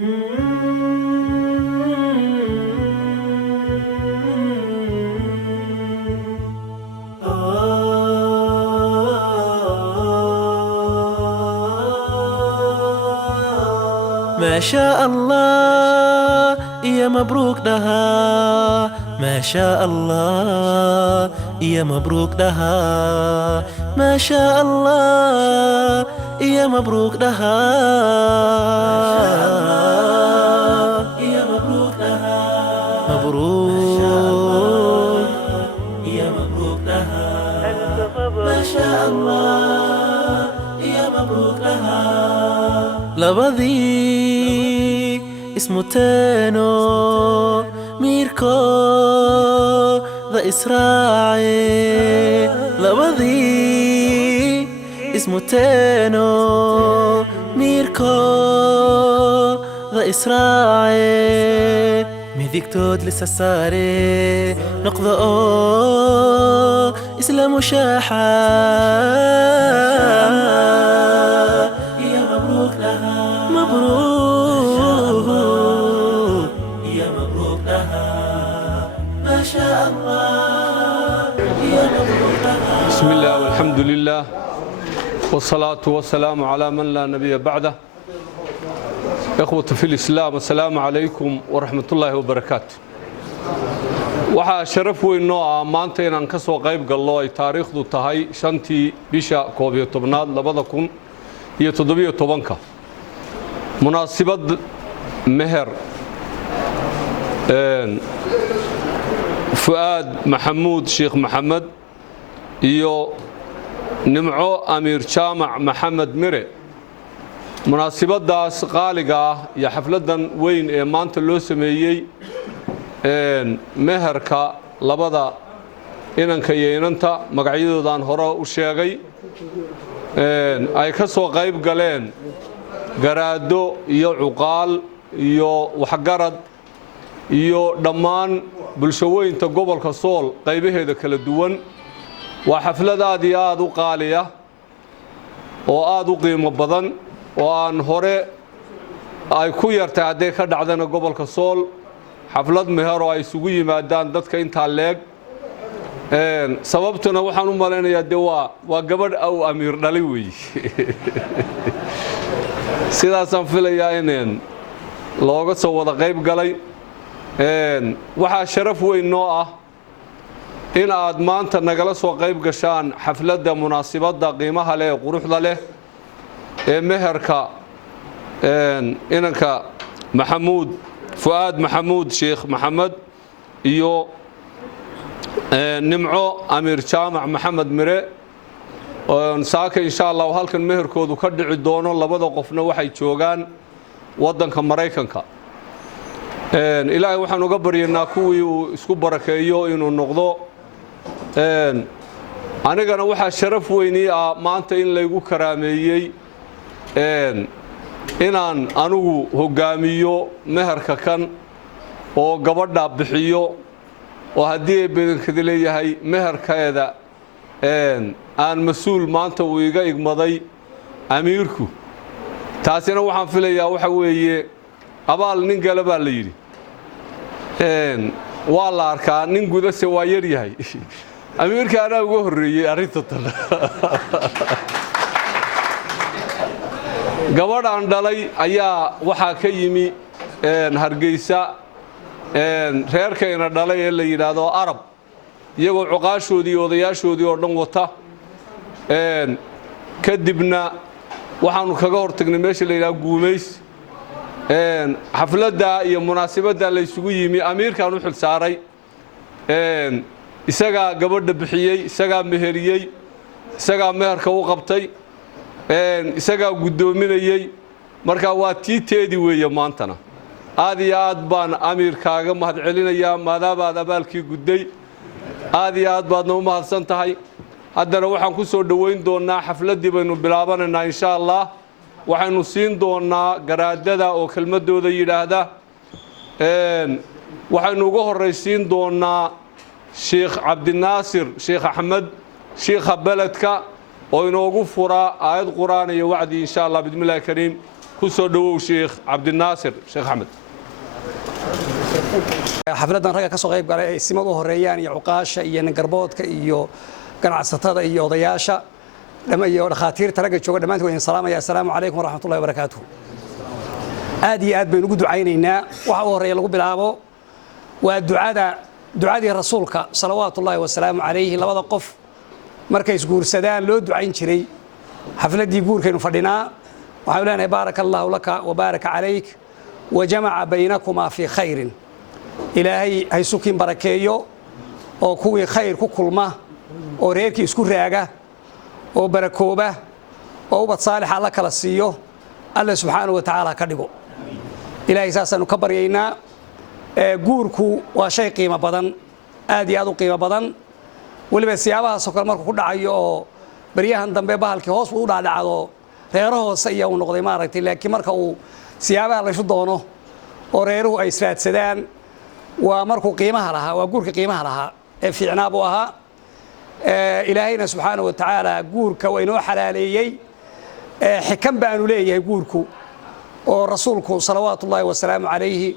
ما شاء الله يا مبروك لها، ما شاء الله يا مبروك لها، ما شاء الله يا مبروك لها، يا مبروك لها، مبروك يا مبروك لها، ما شاء الله يا مبروك لها. لبضي اسمه تانو ميركو ذا إسرائيل، لبضي اسمه تانو ميركو ذا إسرائيل، ميديك تود لسه ساري نقضى إسلام شاحا، يا مبروك لها، مبروك يا مبروك لها، ما شاء الله يا مبروك لها. بسم الله والحمد لله والصلاة والسلام على من لا نبي بعده. إخوة في الإسلام، السلام عليكم ورحمة الله وبركاته. waxaa sharaf weyn noo ah maanta inaan ka soo qayb galno ay taariikhdu tahay 5tii bisha 11aad 2017 munaasabad meher Fuad Maxamuud Sheekh Maxamed iyo Nimco Amiir Jaamac Maxamed Mire. munaasabadaas qaaliga ah iyo xafladan weyn ee maanta loo sameeyay meherka labada inanka iyo inanta magacyadoodan hore u sheegay ay ka soo qayb galeen garaado iyo cuqaal iyo waxgarad iyo dhammaan bulshooyinka gobolka Sool qaybaheeda kala duwan. waa xaflad aad iyo aad u qaaliya oo aad u qiimo badan oo aan hore ay ku yartay haday ka dhacdana gobolka Sool xaflad meher oo ay isugu yimaadaan dadka inta leeg sababtuna waxaan u maleynayaa waa gabadh aw amiir dhalay weey sidaasan filayaa inaan looga soo wada qayb galay waxa sharaf weyn noo ah in aad maanta nagala soo qayb gashaan xafladda munaasabada qiimaha leh quruxda leh ee meherka inanka Maxamuud Fuad Maxamuud Sheekh Maxamed iyo Nimco Amiir Jaamac Maxamed Mire oo saaka insha Allah halkan meherkoodu ka dhici doono. labada qofna waxay joogaan wadanka Mareykanka. ilaahay waxaan uga baryaynaa kuwii uu isku barakeeyo inuu noqdo. anigana waxa sharaf weyn ah maanta in laygu karaameeyay inaan anugu hogaamiyo meherka kan oo gabadha bixiyo oo hadii badankeeda leeyahay meherkeeda aan mas'uul maanta uu iga igmaday amiirku. taasina waxaan filayaa waxa weeye abaal nin gala baa la yiri waa la arkaa nin gudase waa yar yahay amiirka ana ugu horeeyay arinta tan gabadhan dhalay ayaa waxa ka yimi Hargeysa reerkayna dhalay ee la yiraahdo Arab iyagoo cuqaashoodii odayaashoodii oo dhan wata kadibna waxaanu kaga hortagnay meesha la yiraahdo Guumeys xafladda iyo munaasabada la isugu yimi amiirkan u xil saaray isaga gabadha bixiyay isaga meheriyay isaga meherka u qabtay isaga gudoominayay marka waa tiiteedi weeye maantana aad iyo aad baan amiirkaaga mahad celinayaa maadaama aad abaalkii guday aad iyo aad baadna u mahadsan tahay. haddana waxaan ku soo dhaweyn doonaa xafladii baynu bilaabanaynaa insha Allah waxaynu siin doonaa garaadada oo kelmadooda yiraahda waxaynu ugu horeysiin doonaa Sheekh Cabdinaasir Sheekh Ahmed Sheekh Baladka oo inoogu fura aayad quraan iyo wacdi insha Allah bismillaahir kariim كسو دو شيخ عبد الناصر شيخ أحمد xafladan raga ka soo qayb galay ay simadu horeeyaan iyo cuqaasha iyo ningarboodka iyo ganacsatada iyo odayaasha iyo dhakhaatiirta raga jooga dhammaantood idin salaamaya assalaamu calaykum waraxmatullahi wabarakaatuh aad iyo aad baynu ugu ducaynaynaa waxa uu horeeya lagu bilaabo waa ducadii rasuulka salawaatullaahi wasalaamu calayhi labada qof markay isguursadaan loo ducayn jiray xafladii guurkaynu fadhinaa waxaanu leenahay baaraka allaahu laka wabaaraka calayk wajamaca baynakumaa fii khayrin ilaahay haysukiin barakeeyo oo kuwii khayr ku kulma oo reerkii isku raaga oo barakooba oo ubad saalix alla kala siiyo alla subxaanahu wa tacaala ka dhigo ilaahay saasaanu ka baryaynaa guurku waa shay qiimo badan aad iyo aad u qiimo badan weliba siyaabahaasoo kale markuu ku dhacayo oo baryahan dambe bahalkii hoos uu u dhaadhacdo reero hoose iyo uu noqday maaragtay laakiin marka uu siyaabaha laysu doono oo reeruhu ay israadsadaan waa markuu qiimaha lahaa waa guurka qiimaha lahaa ee fiicnaa buu ahaa ilaahayna subxaanahu wa tacaala guurka waa inoo xalaaleeyey xikan baanu leeyahay guurku oo rasuulku salawaatullaahi wasalaamu calayhi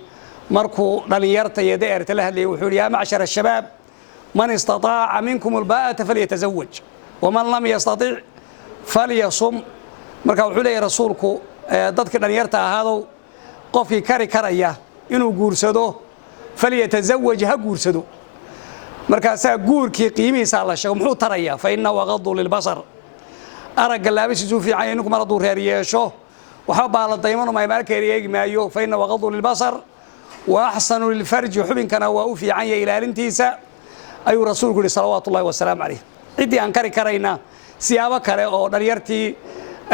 markuu dhallinyarta iyo da'erta la hadlayay wuxuu yidhi yaa macshara ashabaab man istataaca minkum albaa'ata falyatazawaj waman lam yastatic falyasum marka wuxuu leeyahay rasuulku dadkii dhallinyarta ahaadow qofkii kari karaya inuu guursado falyatazawaj ha guursado markaasaa guurkii qiimihiisaa la sheego muxuu tarayaa fa innahu aqadu lilbasar aragga laabisiisuu fiican yahay ninku mar hadduu reer yeesho waxba baala daymanu maymaalkeeri eegi maayo fa innahu aqadu lilbasar wa axsanu lilfarji xubinkana waa u fiican yahay ilaalintiisa ayuu rasuulku yidhi salawaatullaahi wasalaamu calayh ciddii aan kari karayna siyaabo kale oo dhallinyartii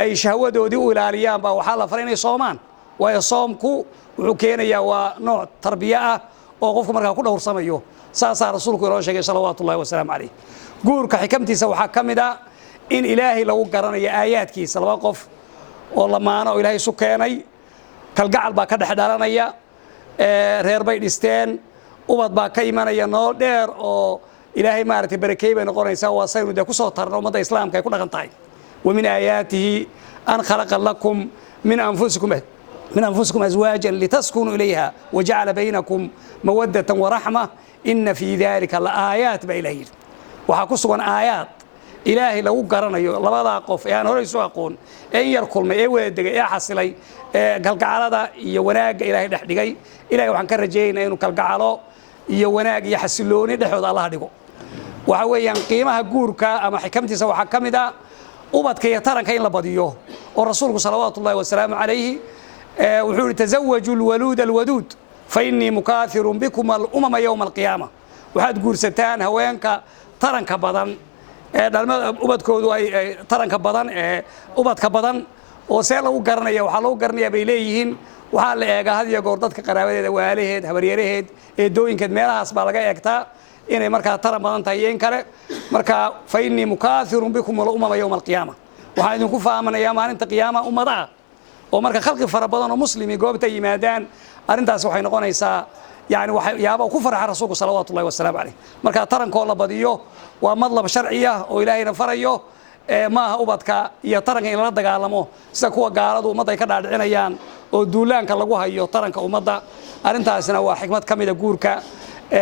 ay shahwadoodii u ilaaliyaan baa waxaa la faray inay soomaan waayo soomku wuxuu keenayaa waa nooc tarbiye ah oo qofku markaa ku dhowrsamayo saasaa rasuulku inoo sheegay salawaatullaahi wasalaamu calayh guurka xikamtiisa waxaa ka mid ah in ilaahay lagu garanayo aayaadkiisa laba qof oo lamaano oo ilaahay isu keenay kalgacal baa ka dhex dhalanaya reer bay dhisteen ubad baa ka imanaya nool dheer oo ilaahay maaragtay barakeey bay noqonaysaa waa saynu dee ku soo tarna ummadda islaamka ay ku dhaqan tahay wa min aayaatihi an khalaqa lakum min anfusikum azwaajan litaskunuu ilayha wajacala baynakum mawaddatan waraxma ina fii dalika laaayaat baa ilaah yidhi waxaa ku sugan aayaad ilaahay lagu garanayo labadaa qof ee aan horey isu aqoon ee in yar kulmay ee wada degay ee xasilay ee kalgacalada iyo wanaagga ilaahay dhex dhigay ilahay waxaan ka rajaynaynaa inuu kalgacalo iyo wanaag iyo xasilooni dhexdooda allaha dhigo waxa weeyaan qiimaha guurka ama xikamtiisa waxaa ka mid ah ubadka iyo taranka in la badiyo oo rasuulku salawaatullaahi wasalaamu calayhi wuxuu yidhi tazawaju lwaluuda alwaduud fa innii mukaahirun bikum alumama yowma alqiyaama waxaad guursataan haweenka taranka badan ee dhalmada ubadkoodu ay taranka badan ee ubadka badan oo see lagu garanaya waxaa lagu garanayaa bay leeyihiin waxaa la eegaa had iyo goor dadka qaraabadeeda waalaheed habaryaraheed eedooyinkeed meelahaas baa laga eegtaa inay markaa taran badan tahay iyo in kale marka fa innii mukaahirun bikum alumama yowma alqiyaama waxaan idinku fahamanayaa maalinta qiyaama ummadaha oo marka khalqi fara badan oo muslimi goobta yimaadaan arrintaas waxay noqonaysaa yani waxyaaba ku farxa rasuulku salawaatullaahi wasalaamu calayh marka tarankoo la badiyo waa madlab sharci ah oo ilaahayna farayo maaha ubadka iyo taranka in lala dagaalamo sida kuwa gaaladu ummadda ay ka dhaadhicinayaan oo duulaanka lagu hayo taranka ummadda arrintaasina waa xikmad ka mida guurka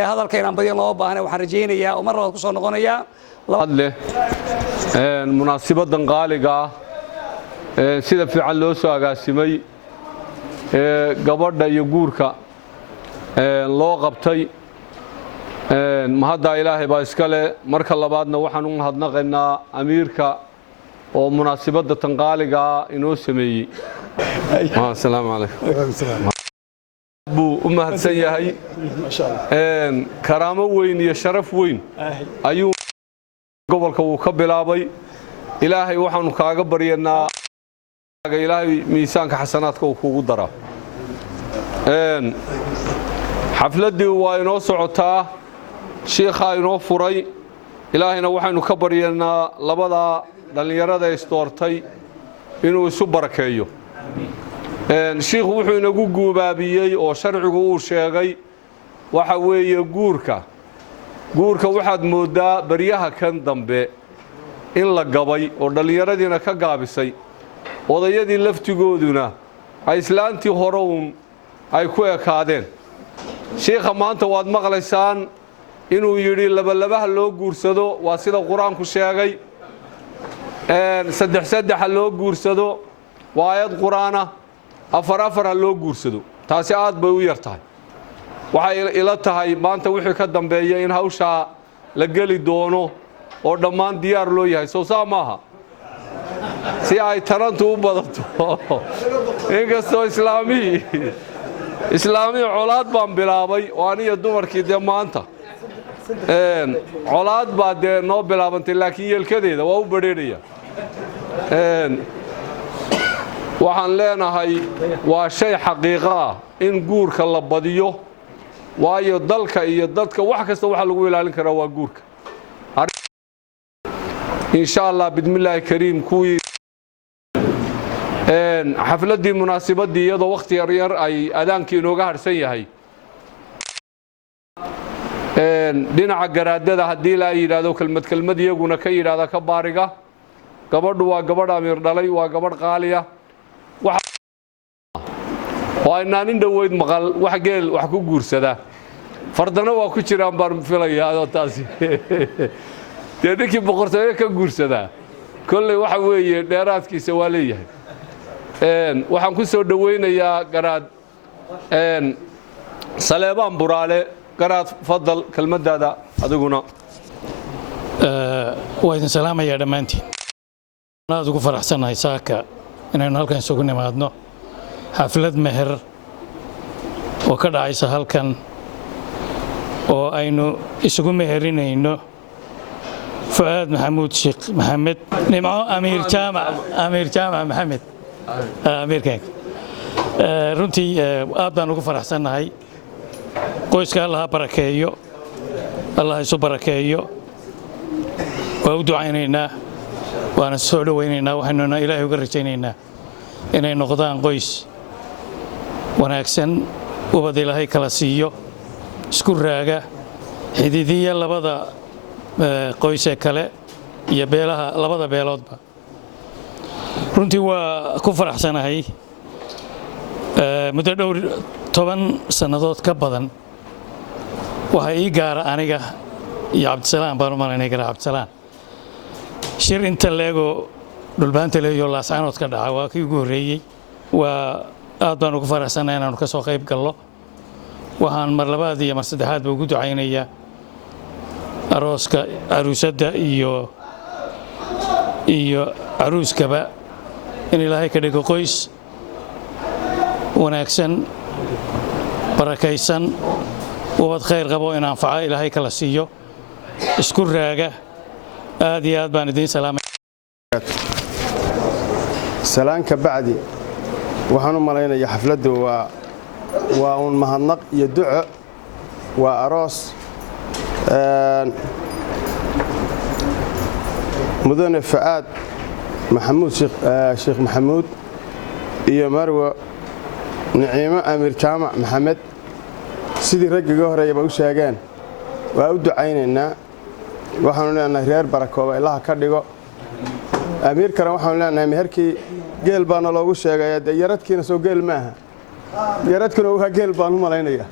hadalkaynaan badiyan looma baahna waxaan rajaynayaa oo mar labaad ku soo noqonayaa leh munaasibadan qaaliga ah sida fiican loo soo agaasimay gabadha iyo guurka loo qabtay mahadda ilaahay baa iska leh marka labaadna waxaan u mahadnaqaynaa amiirka oo munaasibadda tan qaaliga ah inoo sameeyey asalaamu calaykum buu u mahadsan yahay karaamo weyn iyo sharaf weyn ayuu gobolka uu ka bilaabay ilaahay waxaanu kaaga baryanaa ilaahay miisaanka xasanaadka uu kugu dara xafladdii waa inoo socotaa shiikhaa inoo furay ilaahayna waxaynu ka baryanaa labadaa dhallinyarada isdoortay inuu isu barakeeyo shiikhu wuxuu inagu guubaabiyey oo sharcigu uu sheegay waxa weeye guurka waxaad mooddaa baryaha kan dambe in la gabay oo dhallinyaradiina ka gaabisay odayadii laftigooduna ay islaantii hore uun ay ku ekaadeen. sheekha maanta waad maqlaysaan inuu yidhi labalabaha loo guursado waa sida qur-aanku sheegay, saddex ha loo guursado waa aayad qur-aana, afar ha loo guursado. taasi aad bay u yar tahay. waxay ila tahay maanta wixii ka dambeeya in hawshaa la geli doono oo dhammaan diyaar loo yahay. soo saa maaha, si ay tarantu u badato. inkastoo islaamihii colaad baan bilaabay oo aniyo dumarkii dee maanta colaad baa dee noo bilaabantay, laakiin yeelkadeeda waa u badheedhaya. waxaan leenahay waa shay xaqiiqo ah in guurka la badiyo, waayo dalka iyo dadka wax kasta waxa lagu ilaalin karaa waa guurka. insha allah bidmillaahi kariim kuwii xafladii munaasabadii iyadoo waqti yar ay adaankii inooga harsan yahay, dhinaca garaadada haddii la yidhaahdo kelmad iyaguna ka yidhaahda ka baariga. gabadhu waa gabadh amiir dhalay, waa gabadh qaaliya, oo aynaan in dhoweyd maqal wax geel wax ku guursada. fardana waa ku jiraan baan filayaa taasi. dee ninkii boqortooyo ka guursadaa kolley waxa weeye dheeraadkiisa waa leeyahay. waxaan ku soo dhowaynayaa garaad Saleebaan Buraale. garaad fadal kelmadaada adiguna. waa idin salaamayaa dhammaantiin. aad ugu faraxsanahay saaka inaynu halkan isugu nimaadno xaflad meher oo ka dhacaysa halkan oo aynu isugu meherinayno Fuaad Maxamuud Sheekh Maxamed Nimco Amiir Jaamac Maxamed Ameerikaanka. runtii aad baan ugu faraxsanahay. qoyska Allah ha barakeeyo, Allah isu barakeeyo. waa u ducaynaynaa, waana soo dhawaynaynaa, waxaanuna Ilaahay uga rajaynaynaa inay noqdaan qoys wanaagsan, ubad Ilaahay kala siiyo, isku raaga, xidiidiya labada qoys ee kale iyo beelaha labada beeloodba. runtii waa ku faraxsanahay. muddo dhowr 10 sannadood ka badan waxa ii gaara aniga iyo Cabdisalaam baan u malaynay Cabdisalaam shir inta leego dhulbaanta leeyo laasanood ka dhaca waa kii ugu horeeyay. waa aad baan ugu faraxsanahay inaan ka soo qayb galno. waxaan mar labaad iyo mar saddexaad ugu ducaynayaa arooska aruusada iyo aruuskaba in Ilaahay ka dhigo qoys wanaagsan, barakaysan, ubad khayr qabo in anfaca Ilaahay kala siiyo, isku raaga. aad iyo aad baan idin salaamay. salaanka bacdi waxaan u malaynayaa xafladdu waa un mahadnaq iyo duco, waa aroos. mudane Fuaad Maxamuud Sheekh Maxamuud iyo Marwo Niciimo Amiir Jaamac Maxamed, sidii raggiga horeeyaba u sheegeen, waa u ducaynaynaa. waxaanu leenahay reer barakooba Ilaaha ka dhigo. amiirkana waxaanu leenahay meherkii geel baana loogu sheegay, dee yaradkiina soo geel maaha, yaradkuna waa geel baan u malaynayaa.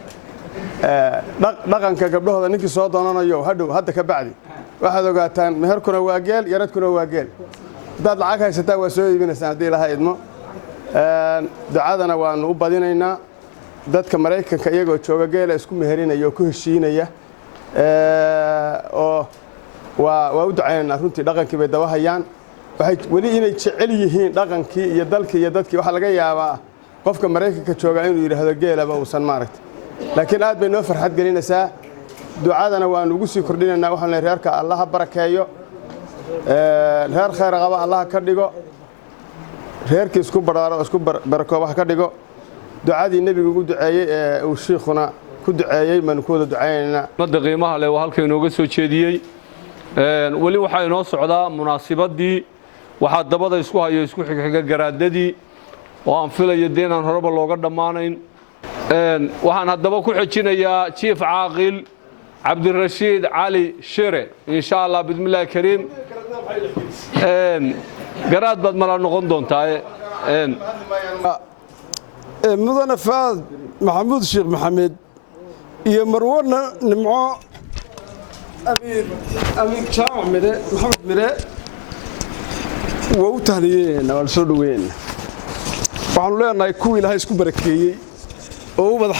dhaqanka gabdhahooda ninkii soo doonanayo hadda ka bacdi waxaad ogaataan meherkuna waa geel, yaradkuna waa geel. haddaad lacag haysataa waa soo iibinaysaan haddii Ilaaha idmo. ducadana waanu u badinaynaa. dadka Maraykanka iyagoo jooga geela isku meherinaya oo ku heshiinaya, oo waa u ducaynaynaa. runtii dhaqankii bay daba hayaan. waxay weli inay jecel yihiin dhaqankii iyo dalkii iyo dadkii. waxaa laga yaabaa qofka Maraykanka jooga inuu yidhaahdo geelaba uusan maaragtay, laakiin aad bay noo farxad gelinaysaa. ducadana waanu ugu sii kordhinaynaa. waxaan leeyahay reerka Allah ha barakeeyo, reer khayr qaba Allah ka dhigo, reerkii isku baraaro isku barakooba ka dhigo. ducadii nebigu ugu duceeyey ee uu sheekhuna ku duceeyey baan ku wada ducaynaynaa. madda qiimaha leh waa halka inooga soo jeediyey. weli waxaa inoo socdaa munaasabadii. waxaa dabada isku hayo isku xigxiga garaadadii oo aan filayo dee inaan horeba looga dhammaanayn. waxaan haddaba ku xejinayaa jiif caaqil Cabdirashiid Cali Shire insha Allah bidmillaahi kariim. garaad baad mala noqon doontaa. mudane faad maxamuud sheekh maxamed iyo marwana nimco amiir jaamac mire maxamed mire waa u tahniyeen waa soo dhaweyn waxaanu leenahay kuwii ilaahay isku barakeeyey oo ubad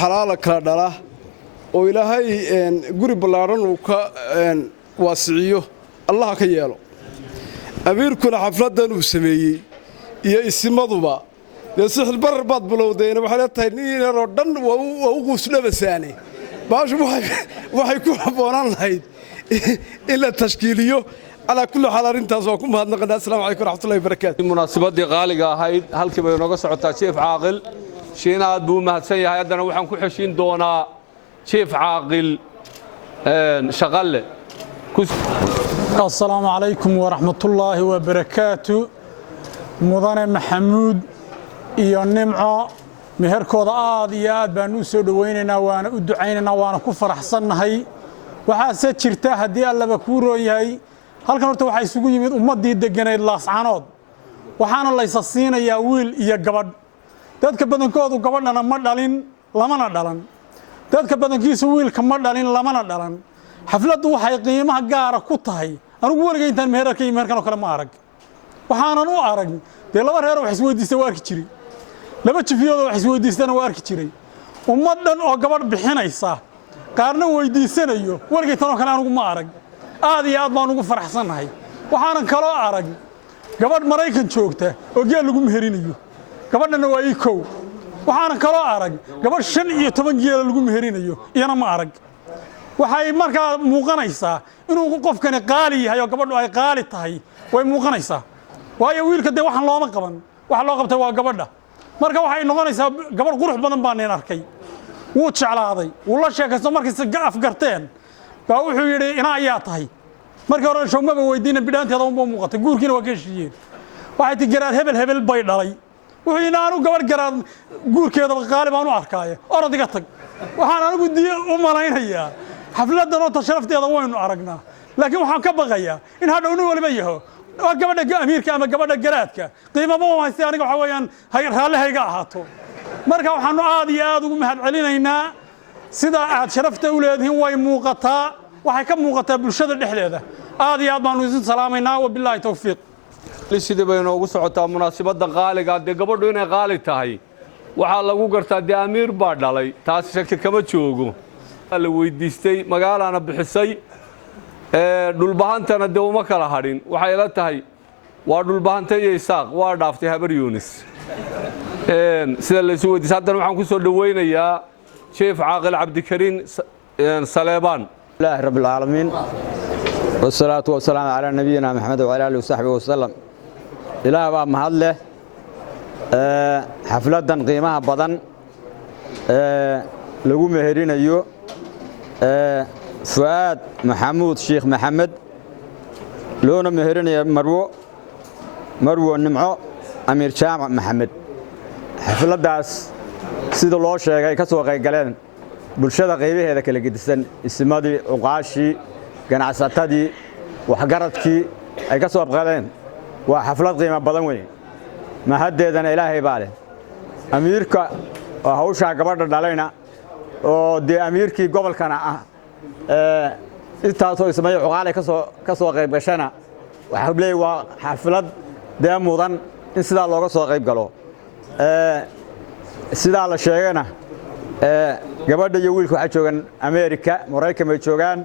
xalaala kala dhala oo ilaahay guri ballaaran uu ka waasiciyo allaha ka yeelo amiirkuna xafladan uu sameeyey iyo isimaduba dee sixil barar baad bilowdeen waxay leetahay nin yaroo dhan waa u quusdhabasaane baashu waxay ku habboonaan lahayd in la tashkiiliyo calaa kulli xaal arrintaas waa ku mahadnaqanaa asalaamu calaykum waraxmatullahi wabarakaatu munaasabadii qaaliga ahayd halkii bay nooga socotaa jiif caaqil shiina aad buu u mahadsan yahay haddana waxaan ku xeshin doonaa jiif caaqil shaqalle السلام عليكم ورحمة الله وبركاته مدن محمود iyo nimco meherkooda aad iyo aad baan u soo dhaweynayna waana u ducaynayna waana ku faraxsannahay waxaase jirta haddii allaba kuu roon yahay halkan horta waxaa isugu yimid ummaddii degganayd laascanood waxaana laysa siinayaa wiil iyo gabadh dadka badankoodu gabadhana ma dhalin lamana dhalan dadka badankiisu wiilka ma dhalin lamana dhalan xafladdu waxay qiimaha gaara ku tahay anigu weliga intaan meherarka iyo meherkan oo kale ma arag waxaanan u arag dee laba reer wax isweydiista waa arki jiray laba jifiyooda wax isweydiistana waa arki jiray ummad dhan oo gabadh bixinaysa qaarna weydiisanayo weliga intaan oo kale anigu ma arag aad iyo aad baan ugu faraxsannahay waxaanan kaloo arag gabadh Maraykan joogta oo geel lagu meherinayo gabadhana waa ii kow waxaanan kaloo arag gabadh 15 geel lagu meherinayo iyana ma arag waxay markaa muuqanaysaa inuu qofkani qaali yahay oo gabadhu ay qaali tahay way muuqanaysaa waayo wiilka de waxaan looma qaban waxa loo qabtay waa gabadha marka waxay noqonaysaa gabadh qurux badan baan arkay wuu jeclaaday wuu la sheekaysto markii si gaaf garteen baa wuxuu yiri ina ayaa tahay markii hore showmaba weydiina bidhaanteeda uma muuqatay guurkiina waa ka heshiiyeen waxay ti garaad hebel bay dhalay wuxuu inaanu gabadh garaad guurkeeda qaali baan u arkaayo orodiga tag waxaan anigu u malaynayaa xafladan oo tasharafteeda waynu aragnaa laakiin waxaan ka baqayaa in hadhowna waliba yaho gabadha amiirka ama gabadha garaadka qiimaba ma haystay aniga waxa weeyaan raallihayga ahaato marka waxaanu aad iyo aad ugu mahad celinaynaa sida aad sharafta u leedihiin way muuqataa waxay ka muuqataa bulshada dhexdeeda aad iyo aad baanu idin salaamaynaa wabilaahi tawfiiq sidii bay noogu socotaa munaasabadda qaaliga dee gabadhu inay qaali tahay waxaa lagu gartaa dee amiir baa dhalay taas shaki kama joogo la weydiistay magaalana bixisay dhulbahantana dee uma kala hadhin waxay la tahay waa dhulbahanta iyo isaaq waa dhaaftay habar yuunis sida la isu weydiisay haddana waxaan ku soo dhaweynayaa sheef caaqil cabdikariin saleebaan الله رب العالمين والصلاة والسلام على نبينا محمد وعلى آله وصحبه وسلم إله بقى مهله حفلة قيمها بدن لقوا مهرين أيو فؤاد محمود شيخ محمد لون مهرين يا مروه النمعو أمير جامع محمد حفلة داس سيد الله شيء كسوة قليل bulshada qaybaheeda kala gedisan ismadii uqaashi ganacsatadii waxgaradkii ay ka soo qaadeen waa xaflad qiimo badan weyn ma hadeedana ilaahay baa leh amiirka oo hawsha gabadha dhalayna oo de amiirkii gobolkana ah intaasoo ismay uqaale ka soo qayb gashana waxa leeyahay waa xaflad de mudan in sida looga soo qayb galo sida la sheegana gabadha iyo wiilku waxa joogan America Mareykan bay joogan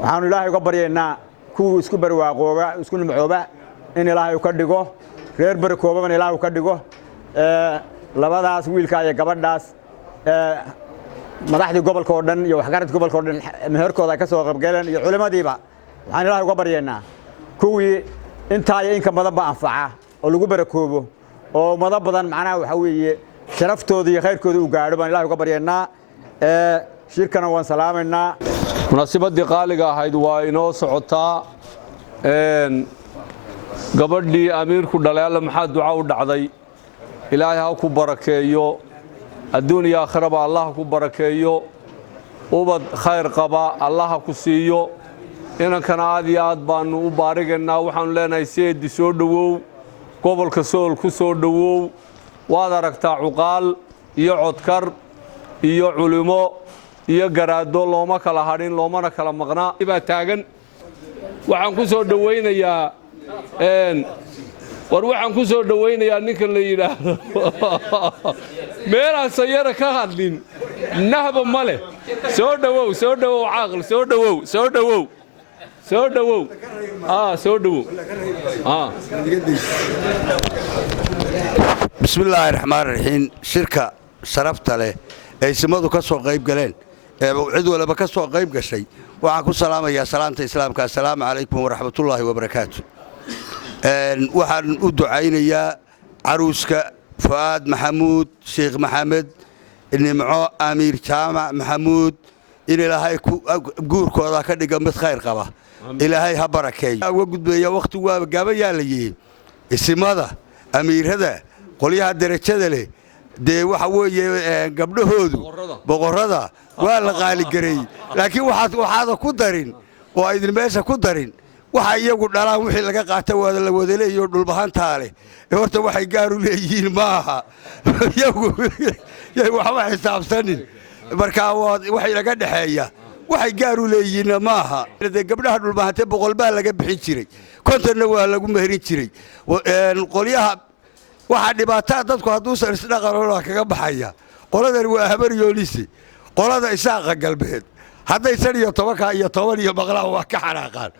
waxaan Ilaahay uga baryaynaa kuwa isku barwaaqooba isku nimcooba in Ilaahay ka dhigo reer barkooba in Ilaahay ka dhigo labadaas wiilka iyo gabadhaas madaxdii gobolka oo dhan iyo waxgaradka gobolka oo dhan meherkooda ka soo qaybgaleen iyo culimadiiba waxaan Ilaahay uga baryaynaa kuwii inta ay in ka badan ba anfaca oo lagu barakoobo oo madax badan macnaha waxa weeye sharaftooda iyo khayrkooda u gaadho baan Ilaahay uga baryaynaa shirkana waan salaameynaa munaasabadii qaaliga ahayd waa inoo socotaa gabadhii amiirku dhalay alla maxaa duca u dhacday ilaahay ha ku barakeeyo adduun iyo aakhiraba allah ku barakeeyo ubad khayr qaba allah ku siiyo inankana aad iyo aad baanu u baarigaynaa waxaanu leenahay seedi soo dhawow gobolka sool ku soo dhawow waad aragtaa cuqaal iyo codkar iyo culimo iyo garaado looma kala hadhin loomana kala maqnaa baa taagan waxaan ku soo dhawaynayaa waxaan ku soo dhawaynayaa ninka la yidhaahdo meelaan sayara ka hadlin nahba ma leh soo dhawow caaqil soo dhawow soo dhawow بسم الله الرحمن الرحيم شركة شرفت له إسمه كسر قريب قلنا عدو ولا بكسر قريب قشي وعكم سلام يا سلامة الإسلام السلام عليكم ورحمة الله وبركاته وحن أدعين يا عروسك فؤاد محمود شيخ محمد إني معه أمير جامع محمود إلى هاي جور كذا كذا قمت خير قبه إلى هاي هبركي وجد يا وقت وجاب يالي اسم هذا أمير هذا قولي هالدرجة له ده وحوي قبله هذا بقرده ولا غالي قري لكن واحد كدرين وأيضا بس كدرين waxay iyagu dhalaan wixii laga qaatay wada leeyo dhul bahantaale horta waxay gaar u leeyihiin maaha iyagu waxba xisaabsanin marka waxay laga dhaxeeya waxay gaar u leeyihiin maaha gabdhaha dhul bahantay boqol baa laga bixin jiray kontonna waa lagu meherin jiray qolyaha waxa dhibaatada dadku hadduu isdhaqan kaga baxaya qoladan waa habar yoolisi qolada isaaqa galbeed hadday 17 iyo 10 iyo maqlaa waa ka xanaaqaan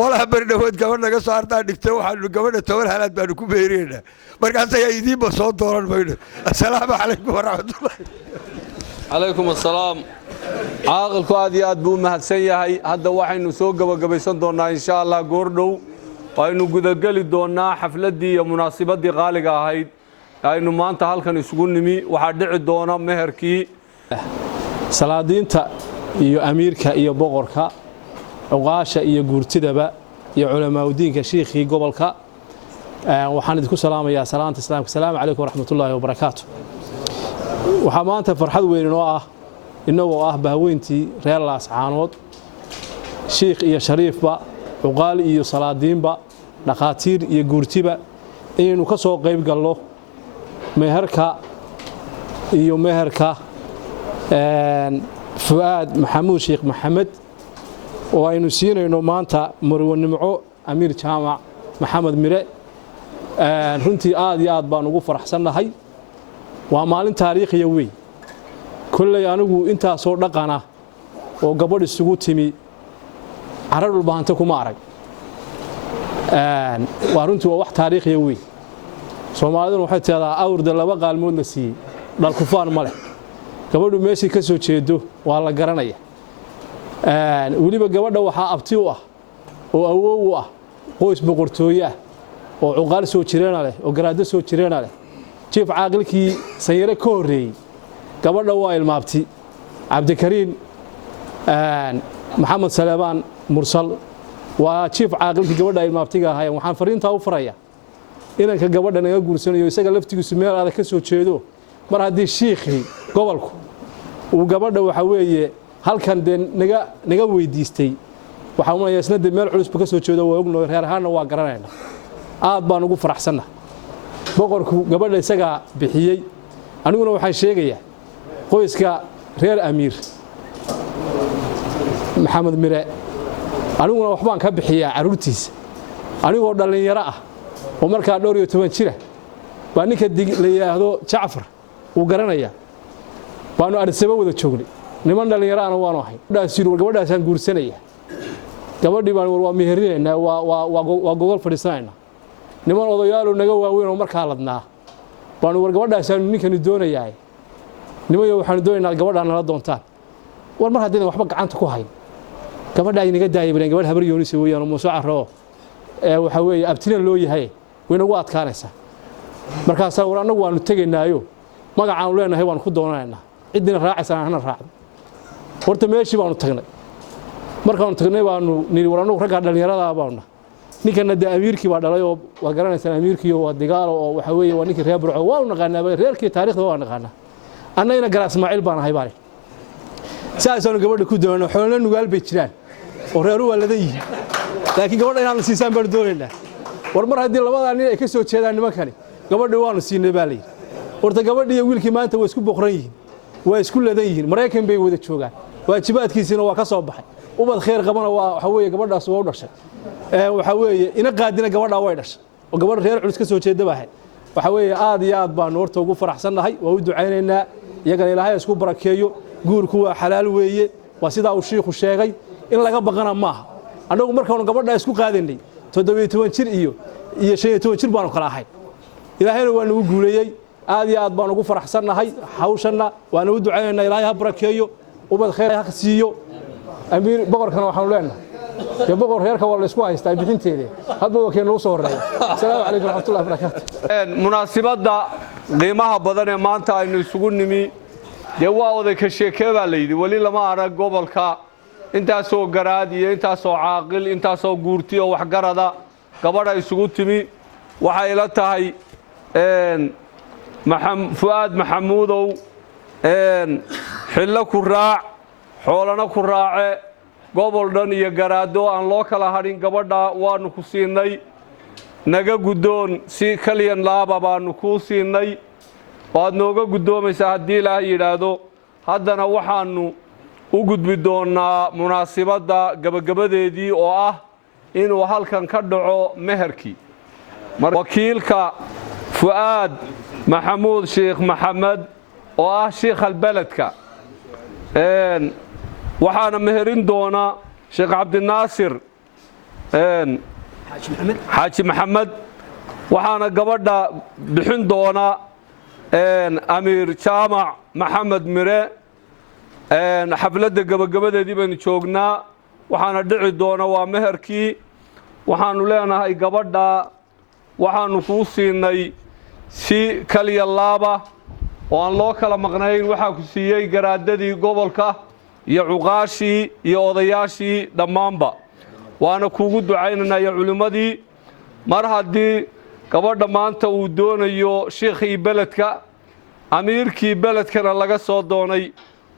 qolaha bardhawood gabadha naga soo ardaa dhigtay waxaanu gabadha 10 halaad baanu ku beereynaa markaas ay idiinba soo dooran mayno assalaamu calaykum waraxmatullaahi calaykum assalaam caaqilku aad iyo aad buu mahadsan yahay hadda waxaynu soo gabagabaysan doonaa insha Allah goordhow aynu gudageli doonaa xafladii iyo munaasabadii qaaliga ahayd aynu maanta halkan isugu nimi waxa dhici doona meherkii salaadiinta iyo amiirka iyo boqorka uqaasha iyo guurtidaba iyo culamaa diinka sheekhi gobolka waxaan idinku salaamayaa salaanta islaamka salaamu calaykum waraxmatullaahi wabarakaatu waxa maanta farxad weyn oo ah inagoo ah bahweyntii reer laascaanood sheekh iyo shariifba uqaal iyo salaadiinba dhaqaatiir iyo guurtiba inaynu ka soo qayb galno meherka iyo meherka fuaad maxamuud sheekh maxamed oo aynu siinayno maanta marwanimco amiir jaamac maxamed mire runtii aad iyo aad baan ugu faraxsannahay waa maalin taariikhiya weyn kullay anigu intaasoo dhaqana oo gabadh isugu timi carar dhulbahante kuma arag waa runtii waa wax taariikhiya weyn soomaaliduna waxay tidahdaa awrda laba qaalmood la siiyey dhalkufaan ma leh gabadhu meeshii ka soo jeedo waa la garanaya weliba gabadha waxaa abti u ah oo awow u ah qoys boqortooye ah oo cuqaal soo jireena leh oo garaado soo jireena leh jiif caaqilkii sanyare ka horreeyey gabadha waa ilmaabti cabdikariin maxamed saleebaan mursal waa jiif caaqilkii gabadha ilmaabtiga ahaayeen waxaan fariintaa u faraya inanka gabadha naga guursanayo isaga laftigiisu meel adag ka soo jeedo mar haddii shiikhii gobolku uu gabadha waxa weeye halkan dee naga weydiistay waxaa umanayaa isna dee meel culusba ka soo jeedo waa ogno reer ahaanna waa garanayna aad baan ugu faraxsanna boqorku gabadha isagaa bixiyey aniguna waxaan sheegayaa qoyska reer amiir maxamed mire aniguna waxbaan ka bixiyaa carruurtiisa anigoo dhallinyaro ah oo markaa 12 jira baa ninka la yidhaahdo jacfar uu garanayaa baanu arsaba wada joognay niman dhallinyaro ana waanu ahay gabadhaasaan guursanaya gabadhii baan waa meherinaynaa waa gogol fadhiisanaynaa niman odayaalo naga waaweyn oo markaa ladnaa baanu war gabadhaasaan ninkani doonayaa nimayo waxaanu doonaynaa gabadhaan nala doontaan war mar haddii waxba gacanta ku hayn gabadha ay naga daayay gabadh habar yoonisa weeyaan oo Muuse Carro waxa weeye abtina loo yahay way nagu adkaanaysaa markaas war anagu waanu tegaynaayo magacaan leenahay waan ku doonaynaa cidina raacaysan hana raacdo horta meeshii baanu tagnay markaan tagnay baanu niri war anagu ragga dhalinyarada baanu ninkana da amiirkii baa dhalay oo waa garanaysan amiirkii oo digaal oo waxa weeye waa ninkii reer burco waa naqaanaa reerkii taariikhda waa naqaanaa annayna gaar Ismaaciil baan ahay baa saasoo gabadha ku doonaa xoolo nugaal bay jiraan oo reeru waa ladan yihiin laakiin gabadha inaan siisaan baan doonaynaa war mar haddii labada nin ay ka soo jeedaan nimankani gabadha waanu siinay baa leeyahay horta gabadhii iyo wiilkii maanta way isku boqran yihiin waa isku ladan yihiin Mareykan bay wada joogaan waajibaadkiisina waa ka soo baxay ubad khayr qabana waxa weeye gabadhaas waa u dhashay waxa weeye ina qaadina gabadha way dhashay oo gabadh reer culus ka soo jeeda baahay waxa weeye aad iyo aad baan horta ugu faraxsanahay waa u ducaynaynaa iyagana Ilaahay isku barakeeyo guurku waa xalaal weeye waa sida uu sheekhu sheegay in laga baqana maaha anagu markaan gabadha isku qaadanay 17 jir iyo 15 jir baan kala ahay Ilaahayna waa nagu guuleeyay aad iyo aad baan ugu faraxsanahay hawshana waan u ducaynaynaa Ilaahay ha barakeeyo ubad khayr ha siiyo amiir boqorkana waxaan leenahay يا بقول هيرك والله اسكو هايستا بixinteede hadba waa keen loo soo horeeyo assalamu alaykum warahmatullahi wabarakatuh munaasibada qiimaha badan ee maanta aynu isugu nimi de waa oday ka sheekeeba leeydi wali lama arag gobolka intaas oo garaad iyo intaas oo caaqil intaas oo guurti oo wax garada gabadha isugu timi waxa ila tahay fuaad maxamuudow xillo ku raac xoolana ku raace gobol dhan iyo garaado aan loo kala hadhin gabadha waanu ku siinay naga gudoon si kaliyan laaba baanu ku siinay waad nooga gudoomaysaa haddii Ilaahay yiraahdo haddana waxaanu u gudbi doonaa munaasibada gabagabadeedii oo ah inuu halkan ka dhaco meherkii wakiilka fuaad maxamuud sheekh maxamed oo ah sheekh albaladka waxaana meherin doona sheekh cabdinaasir xaaji maxamed waxaana gabadha bixin doona amiir jaamac maxamed mire xafladda gabagabadeedii baynu joognaa waxaana dhici doona waa meherkii waxaanu leenahay gabadha waxaanu kuu siinay si kaliya laaba oo aan loo kala maqnayn waxaa ku siiyey garaadadii gobolka iyo cuqaashii iyo odayaashii dhammaanba waana kuugu ducaynaynaa culimmadii mar haddii gabadha maanta uu doonayo sheekhii beledka amiirkii beledkana laga soo doonay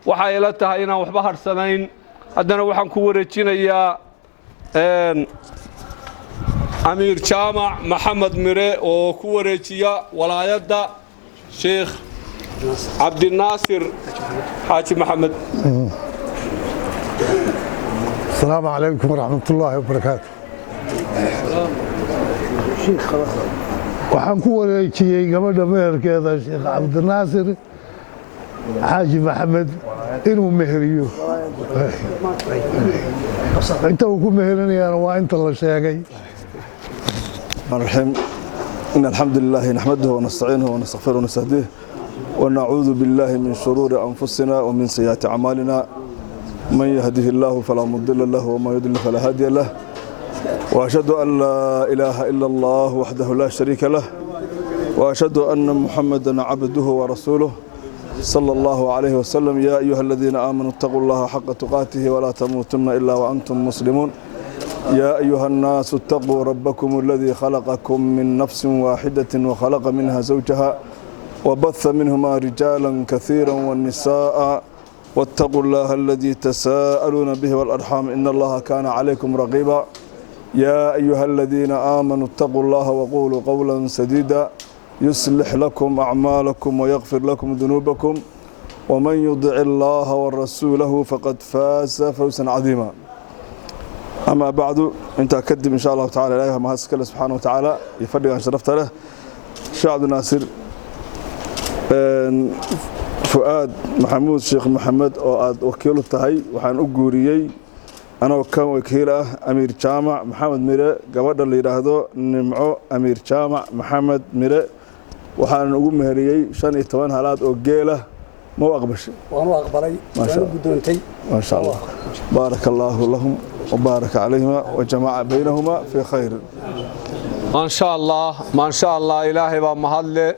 waxay ila tahay inaan waxba harsanayn haddana waxaan ku wareejinayaa amiir jaamac maxamed mire oo ku wareejiya walaayadda sheekh cabdinaasir xaaji maxamed السلام عليكم ورحمة الله وبركاته waxaan ku wareejiyey gabadha meherkeeda sheekh cabdinaasir xaaji maxamed inuu meheriyo inta uu ku meherinayaana waa inta la sheegay الرحيم إن الحمد لله نحمده ونستعينه ونستغفره ونستهديه ونعوذ بالله من شرور أنفسنا ومن سيئات أعمالنا من يهده الله فلا مضل له وما يضلل فلا هادي له وأشهد أن لا إله إلا الله وحده لا شريك له وأشهد أن محمدا عبده ورسوله صلى الله عليه وسلم يا أيها الذين آمنوا اتقوا الله حق تقاته ولا تموتن إلا وأنتم مسلمون يا أيها الناس اتقوا ربكم الذي خلقكم من نفس واحدة وخلق منها زوجها وبث منهما رجالا كثيرا والنساء واتقوا الله الذي تساءلون به والأرحام إن الله كان عليكم رقيبا يا أيها الذين آمنوا اتقوا الله وقولوا قولا سديدا يصلح لكم أعمالكم ويغفر لكم ذنوبكم ومن يطع الله ورسوله فقد فاز فوزا عظيما أما بعد أنت أكدم إن شاء الله تعالى إليها ما هسكله سبحانه وتعالى يفرق عن شرفته له شعب الناصر فؤاد محمود شيخ محمد oo wakiil tahay waxaan u guuriyay anoo ka wakiil ah amiir jaamac maxamed mire gabadha la yiraahdo nimco amiir jaamac maxamed mire waxaan ugu meheriyay 15 halaad oo geela ma aqbashay waan aqbalay waan gudoontay ma sha Allah barakallahu lahum وبارك عليهما وجمع بينهما في خير ما شاء الله إلهي بمهله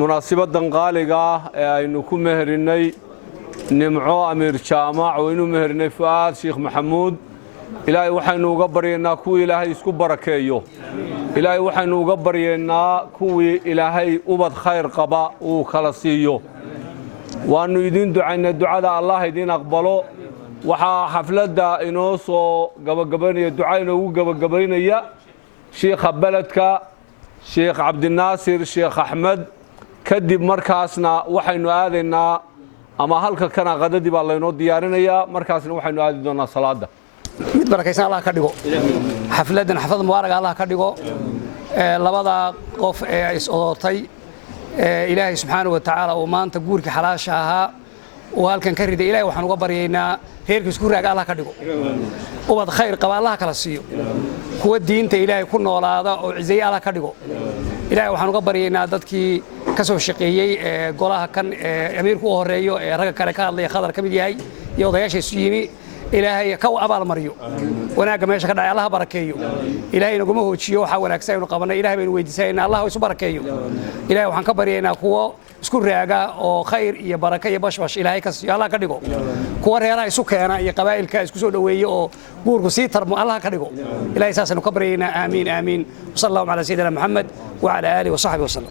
مناسبة قالقة إنه كم مهرني نمعو أمير شامع وإنه مهرني فؤاد شيخ محمود إلهي وحنو قبرينا كوي إلهي يسكو بركيو إلهي وحنو قبرينا كوي إلهي أبد خير قباء وخلصيو وأنه يدين دعينا الدعاء الله يدين أقبله waxaa xafladda inoo soo gabagabaynaya duca inoogu gabagabaynaya sheekha beledka sheekh cabdinaasir sheekh axmed kadib markaasna waxaynu aadaynaa ama halka kana qadadii baa laynoo diyaarinayaa markaasna waxaynu aadi doonaa salaada mid barakaysan Allah ka dhigo xafladan xaflad mubaaraka Allah ka dhigo labada qof ee is oortay ilaahay subxaanahu wa ta'ala oo maanta guurkii xalaasha ahaa oo halkan ka riday ilaahay waxaan uga baryaynaa heerka isku raaga Allah ka dhigo ubad khayr qaba Allah kala siiyo kuwa diinta ilaahay ku noolaada oo cizeey Allah ka dhigo ilaahay waxaan uga baryaynaa dadkii ka soo shaqeeyay golaha kan amiirku u horeeyo ee raga kale ka hadlay khadar kamid yahay iyo odayaasha isu yimi ilaahay ka abaal mariyo wanaaga meesha ka dhacay Allah barakeeyo ilaahay naguma hoojiyo waxa wanaagsan inuu qabanay ilaahay baynu weydiisanaa Allah isu barakeeyo ilaahay waxaan ka baryaynaa kuwa isku raaga oo khayr iyo baraka iyo bashbash ilaahay ka siiyo Allah ka dhigo kuwa reeraha isu keena iyo qabaa'ilka isku soo dhaweeyo oo guurku sii tarmo Allah ka dhigo ilaahay saasanu ka baryaynaa aamiin aamiin sallallahu ala sayyidina Muhammad wa ala alihi wa sahbihi wa sallam